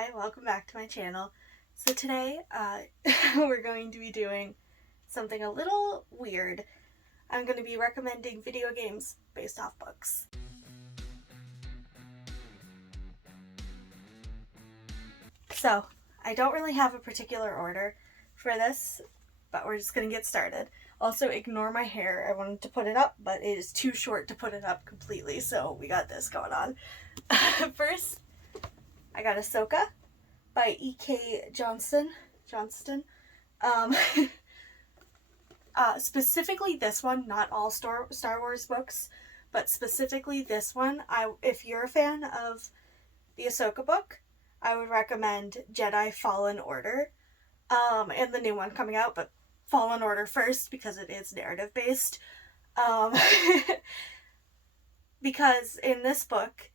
Hi, welcome back to my channel. So today, we're going to be doing something a little weird. I'm going to be recommending video games based off books. So, I don't really have a particular order for this, but we're just going to get started. Also, ignore my hair. I wanted to put it up, but it is too short to put it up completely, so we got this going on. First, I got Ahsoka by E.K. Johnston. Specifically this one, not all Star Wars books, but specifically this one. If you're a fan of the Ahsoka book, I would recommend Jedi Fallen Order, and the new one coming out, but Fallen Order first because it is narrative based. Because in this book,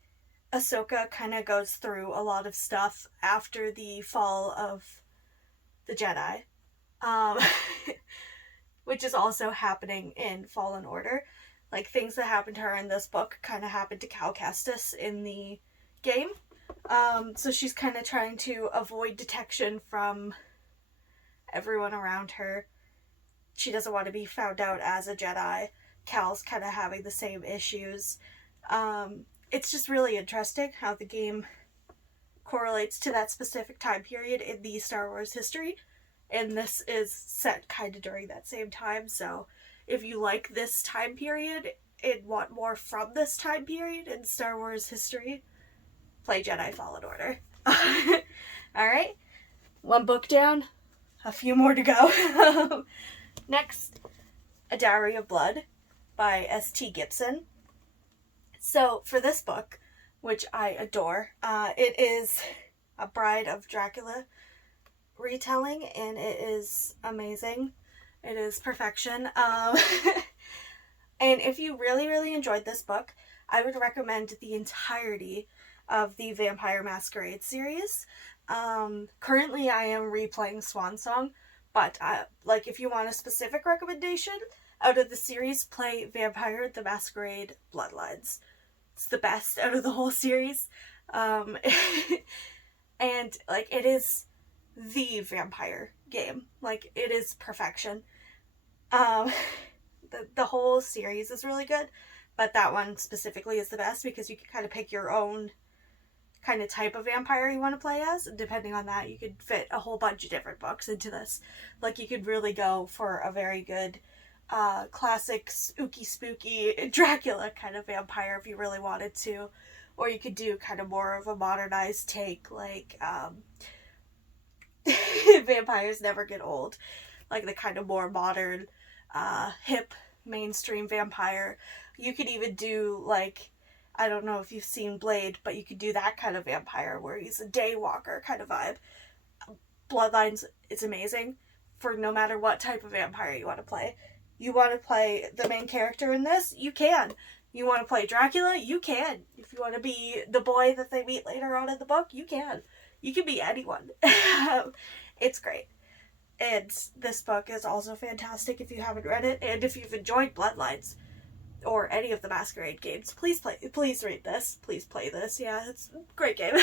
Ahsoka kind of goes through a lot of stuff after the fall of the Jedi, which is also happening in Fallen Order. Like, things that happened to her in this book kind of happened to Cal Kestis in the game. So she's kind of trying to avoid detection from everyone around her. She doesn't want to be found out as a Jedi. Cal's kind of having the same issues. It's just really interesting how the game correlates to that specific time period in the Star Wars history, and this is set kind of during that same time, so if you like this time period and want more from this time period in Star Wars history, play Jedi Fallen Order. Alright, one book down, a few more to go. Next, A Dowry of Blood by S.T. Gibson. So, for this book, which I adore, it is a Bride of Dracula retelling, and it is amazing. It is perfection. And if you really, really enjoyed this book, I would recommend the entirety of the Vampire Masquerade series. Currently, I am replaying Swan Song, but if you want a specific recommendation out of the series, play Vampire the Masquerade Bloodlines. It's the best out of the whole series. And it is the vampire game. It is perfection. The whole series is really good, but that one specifically is the best because you can kind of pick your own kind of type of vampire you want to play as, and depending on that, you could fit a whole bunch of different books into this. You could really go for a very good classic spooky Dracula kind of vampire if you really wanted to, or you could do kind of more of a modernized take, Vampires Never Get Old, the kind of more modern hip mainstream vampire. You could even do I don't know if you've seen Blade, but you could do that kind of vampire where he's a daywalker kind of vibe. Bloodlines is amazing for no matter what type of vampire you want to play. You want to play the main character in this? You can. You want to play Dracula? You can. If you want to be the boy that they meet later on in the book, you can. You can be anyone. It's great. And this book is also fantastic if you haven't read it, and if you've enjoyed Bloodlines or any of the Masquerade games, please read this. Please play this. Yeah, it's a great game.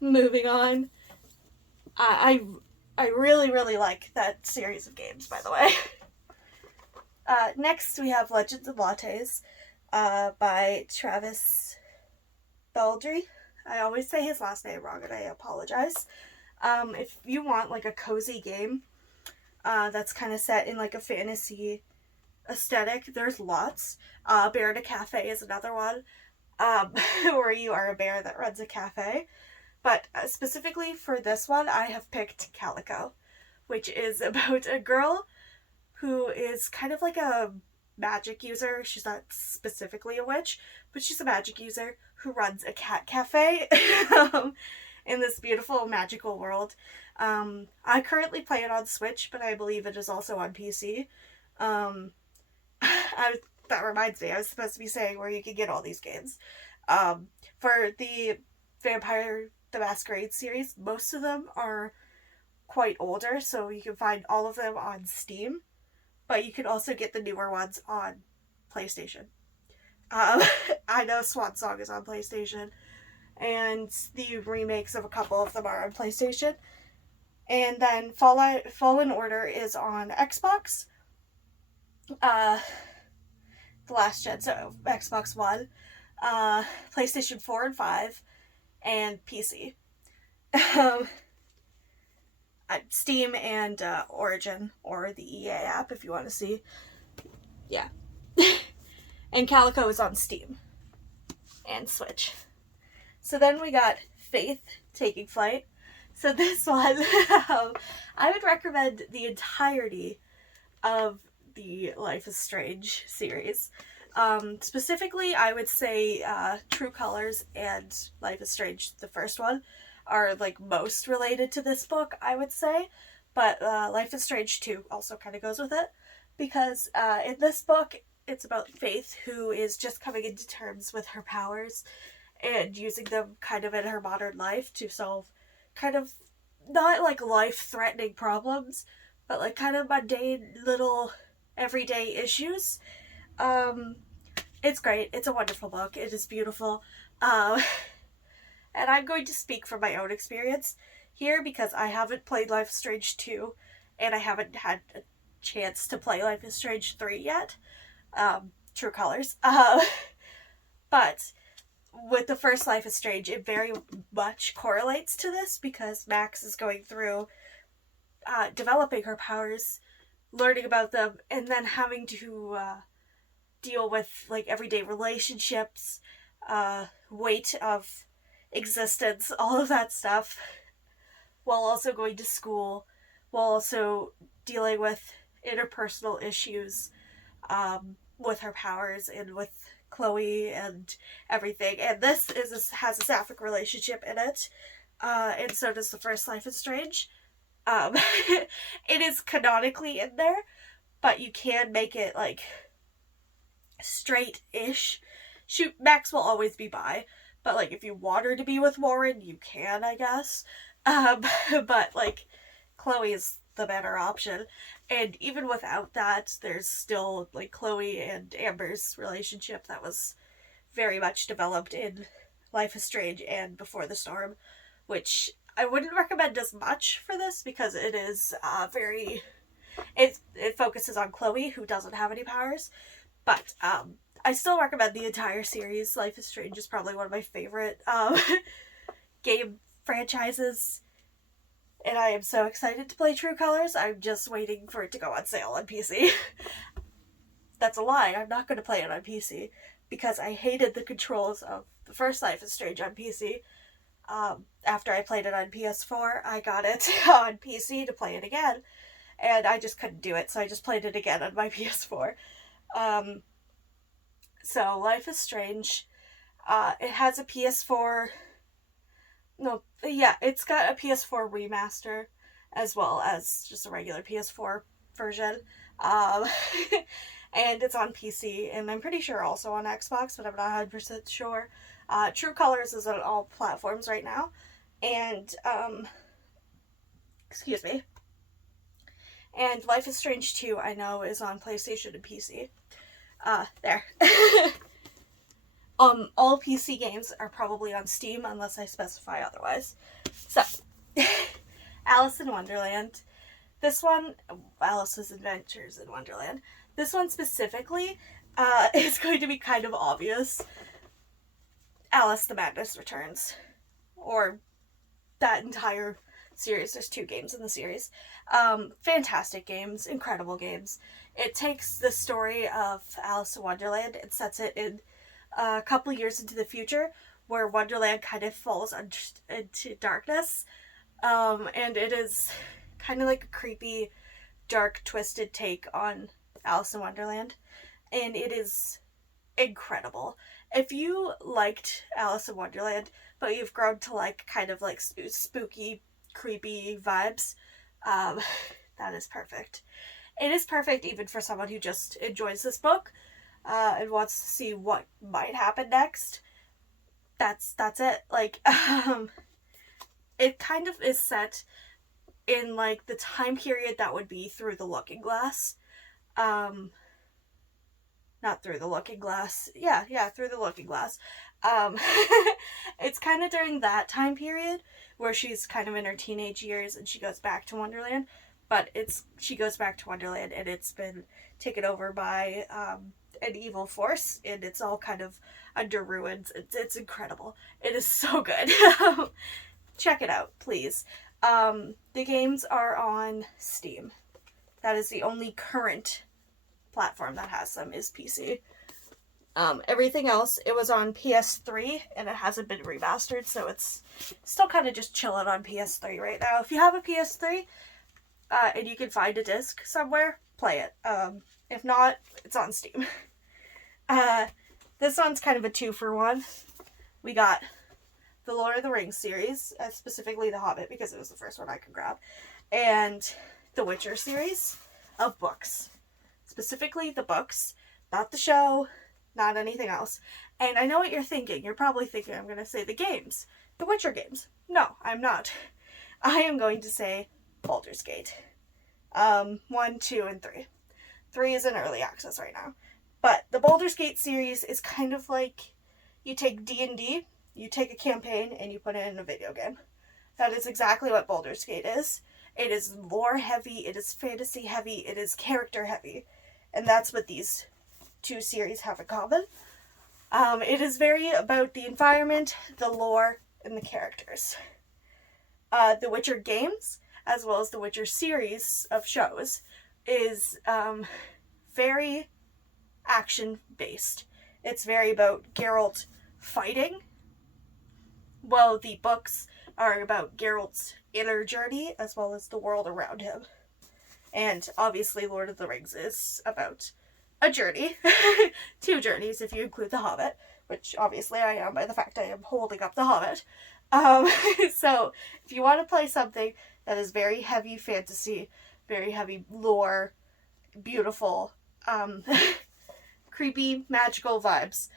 Moving on. I really, really like that series of games, by the way. Next, we have Legends of Lattes by Travis Baldree. I always say his last name wrong, and I apologize. If you want, a cozy game that's kind of set in, a fantasy aesthetic, there's lots. Bear in a Cafe is another one, where you are a bear that runs a cafe. But specifically for this one, I have picked Calico, which is about a girl who is kind of a magic user. She's not specifically a witch, but she's a magic user who runs a cat cafe in this beautiful magical world. I currently play it on Switch, but I believe it is also on PC. That reminds me, I was supposed to be saying where you can get all these games. For the Vampire the Masquerade series, most of them are quite older, so you can find all of them on Steam. But you can also get the newer ones on PlayStation. I know Swan Song is on PlayStation, and the remakes of a couple of them are on PlayStation. And then Fallen Order is on Xbox, the last gen, so Xbox One, PlayStation 4 and 5, and PC. Steam and Origin, or the EA app if you want to see. Yeah. And Calico is on Steam and Switch. So then we got Faith Taking Flight. So this one, I would recommend the entirety of the Life is Strange series. Specifically, I would say True Colors and Life is Strange, the first one, are like most related to this book, I would say. But Life is Strange 2 also kind of goes with it, because in this book, it's about Faith, who is just coming into terms with her powers and using them kind of in her modern life to solve kind of not like life-threatening problems, but like kind of mundane little everyday issues. It's great. It's a wonderful book. It is beautiful. And I'm going to speak from my own experience here because I haven't played Life is Strange 2 and I haven't had a chance to play Life is Strange 3 yet. True Colors. But with the first Life is Strange, it very much correlates to this because Max is going through developing her powers, learning about them, and then having to deal with like everyday relationships, weight of existence, all of that stuff, while also going to school, while also dealing with interpersonal issues with her powers and with Chloe and everything. And this has a sapphic relationship in it, and so does the first Life is Strange. It is canonically in there, but you can make it like straight-ish. Max will always be bi, but like if you want her to be with Warren, you can, I guess. But like Chloe is the better option, and even without that, there's still like Chloe and Amber's relationship that was very much developed in Life is Strange and Before the Storm, which I wouldn't recommend as much for this because it is it focuses on Chloe, who doesn't have any powers, but I still recommend the entire series. Life is Strange is probably one of my favorite game franchises, and I am so excited to play True Colors. I'm just waiting for it to go on sale on PC. That's a lie. I'm not going to play it on PC because I hated the controls of the first Life is Strange on PC. After I played it on PS4, I got it on PC to play it again, and I just couldn't do it, so I just played it again on my PS4. So Life is Strange, it has a PS4, no, yeah, it's got a PS4 remaster, as well as just a regular PS4 version, and it's on PC, and I'm pretty sure also on Xbox, but I'm not 100% sure. True Colors is on all platforms right now, and, excuse me, and Life is Strange 2, I know, is on PlayStation and PC. There. All PC games are probably on Steam unless I specify otherwise. So, Alice in Wonderland. This one, Alice's Adventures in Wonderland. This one specifically, is going to be kind of obvious. Alice the Madness Returns. Or that entire series. There's 2 games in the series. Fantastic games, incredible games. It takes the story of Alice in Wonderland and sets it in a couple years into the future, where Wonderland kind of falls into darkness. And it is kind of like a creepy, dark, twisted take on Alice in Wonderland. And it is incredible. If you liked Alice in Wonderland, but you've grown to like kind of like spooky, creepy vibes, that is perfect. It is perfect even for someone who just enjoys this book and wants to see what might happen next. That's it. Like, it kind of is set in like the time period that would be Through the Looking Glass. Not Through the Looking Glass. Yeah, Through the Looking Glass. Um, it's kind of during that time period where she's kind of in her teenage years and she goes back to Wonderland, but she goes back to Wonderland and it's been taken over by an evil force, and it's all kind of under ruins. It's incredible. It is so good. Check it out, please. The games are on Steam. That is the only current platform that has them, is PC. Everything else, it was on PS3 and it hasn't been remastered, so it's still kind of just chilling on PS3 right now. If you have a PS3 and you can find a disc somewhere, play it. If not, it's on Steam. This one's kind of a 2-for-1. We got the Lord of the Rings series, specifically The Hobbit because it was the first one I could grab, and the Witcher series of books. Specifically the books, not the show, not anything else. And I know what you're thinking. You're probably thinking I'm going to say the games. The Witcher games. No, I'm not. I am going to say Baldur's Gate. 1, 2, and 3. 3 is in early access right now. But the Baldur's Gate series is kind of like you take D&D, you take a campaign, and you put it in a video game. That is exactly what Baldur's Gate is. It is lore heavy, it is fantasy heavy, it is character heavy. And that's what these 2 series have in common. It is very about the environment, the lore, and the characters. The Witcher games, as well as the Witcher series of shows, is very action-based. It's very about Geralt fighting, while the books are about Geralt's inner journey, as well as the world around him. And obviously Lord of the Rings is about a journey. 2 journeys if you include The Hobbit, which obviously I am by the fact I am holding up The Hobbit. So if you want to play something that is very heavy fantasy, very heavy lore, beautiful, creepy, magical vibes,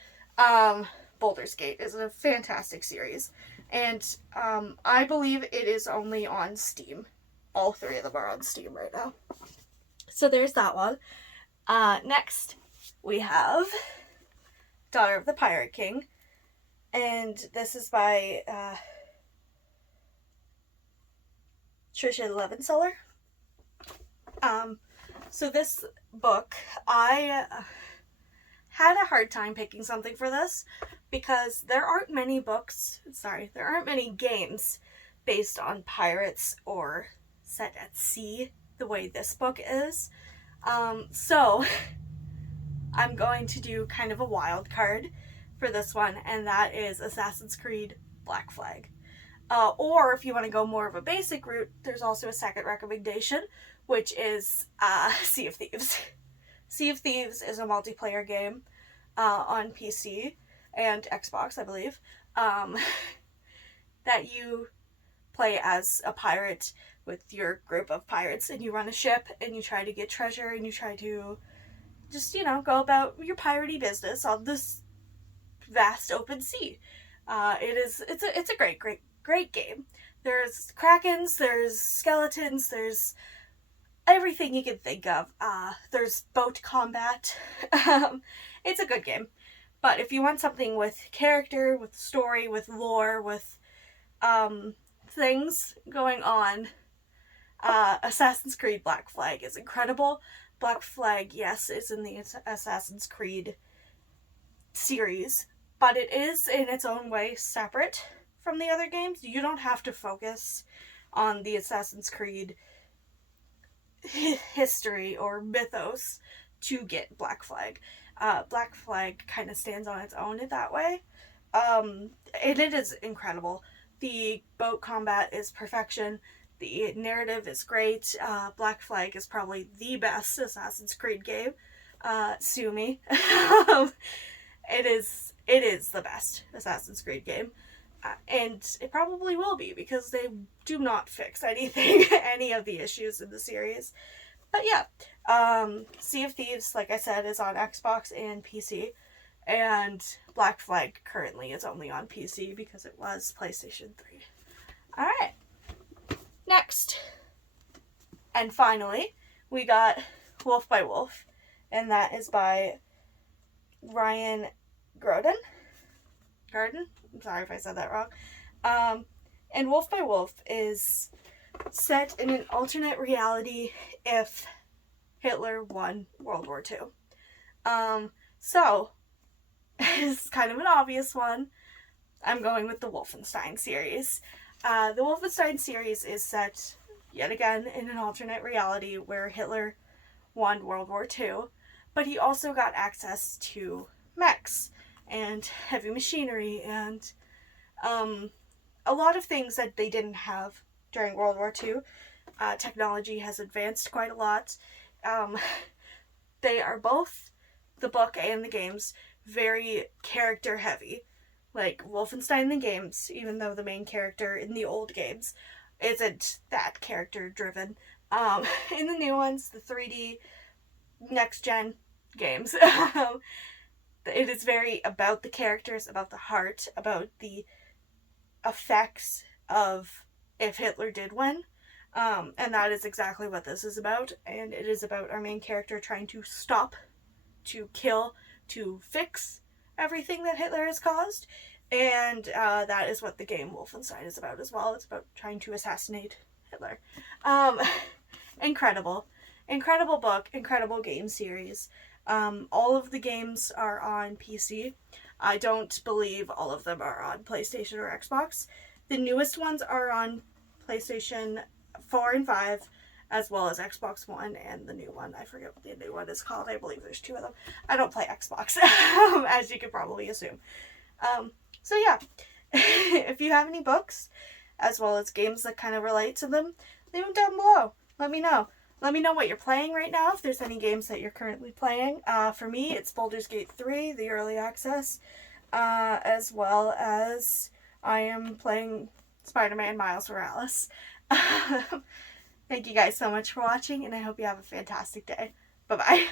Baldur's Gate is a fantastic series. And I believe it is only on Steam. All 3 of them are on Steam right now. So there's that one. Next, we have Daughter of the Pirate King. And this is by Tricia Levenseller. So this book, I had a hard time picking something for this because there aren't many games based on pirates or set at sea the way this book is. So I'm going to do kind of a wild card for this one, and that is Assassin's Creed Black Flag. Or if you want to go more of a basic route, there's also a second recommendation, which is Sea of Thieves. Sea of Thieves is a multiplayer game on PC and Xbox, I believe, that you play as a pirate with your group of pirates, and you run a ship, and you try to get treasure, and you try to just, go about your piratey business on this vast open sea. It's a great game. There's krakens, there's skeletons, there's everything you can think of. There's boat combat. It's a good game. But if you want something with character, with story, with lore, with things going on, Assassin's Creed Black Flag is incredible. Black Flag, yes, is in the Assassin's Creed series, but it is in its own way separate from the other games. You don't have to focus on the Assassin's Creed history or mythos to get Black Flag. Black Flag kind of stands on its own in that way. And it is incredible. The boat combat is perfection. The narrative is great. Black Flag is probably the best Assassin's Creed game. Sue me. It is the best Assassin's Creed game. And it probably will be, because they do not fix any of the issues in the series. But yeah, Sea of Thieves, like I said, is on Xbox and PC. And Black Flag currently is only on PC because it was PlayStation 3. Alright. Next. And finally, we got Wolf by Wolf. And that is by Ryan Groden. Garden. I'm sorry if I said that wrong. And Wolf by Wolf is set in an alternate reality if Hitler won World War II. So, it's kind of an obvious one. I'm going with the Wolfenstein series. The Wolfenstein series is set, yet again, in an alternate reality where Hitler won World War II, but he also got access to mechs and heavy machinery and a lot of things that they didn't have during World War II. Technology has advanced quite a lot. They are both, the book and the games, very character heavy. Like Wolfenstein the games, even though the main character in the old games isn't that character driven. In the new ones, the 3D next gen games, it is very about the characters, about the heart, about the effects of if Hitler did win. And that is exactly what this is about. And it is about our main character trying to stop, to kill, to fix everything that Hitler has caused. And that is what the game Wolfenstein is about as well. It's about trying to assassinate Hitler. Incredible. Incredible book, incredible game series. All of the games are on PC. I don't believe all of them are on PlayStation or Xbox. The newest ones are on PlayStation 4 and 5, as well as Xbox One and the new one. I forget what the new one is called. I believe there's 2 of them. I don't play Xbox, as you could probably assume. So yeah, if you have any books, as well as games that kind of relate to them, leave them down below. Let me know. Let me know what you're playing right now, if there's any games that you're currently playing. For me, it's Baldur's Gate 3, the early access, as well as I am playing Spider-Man Miles Morales. Thank you guys so much for watching, and I hope you have a fantastic day. Bye-bye.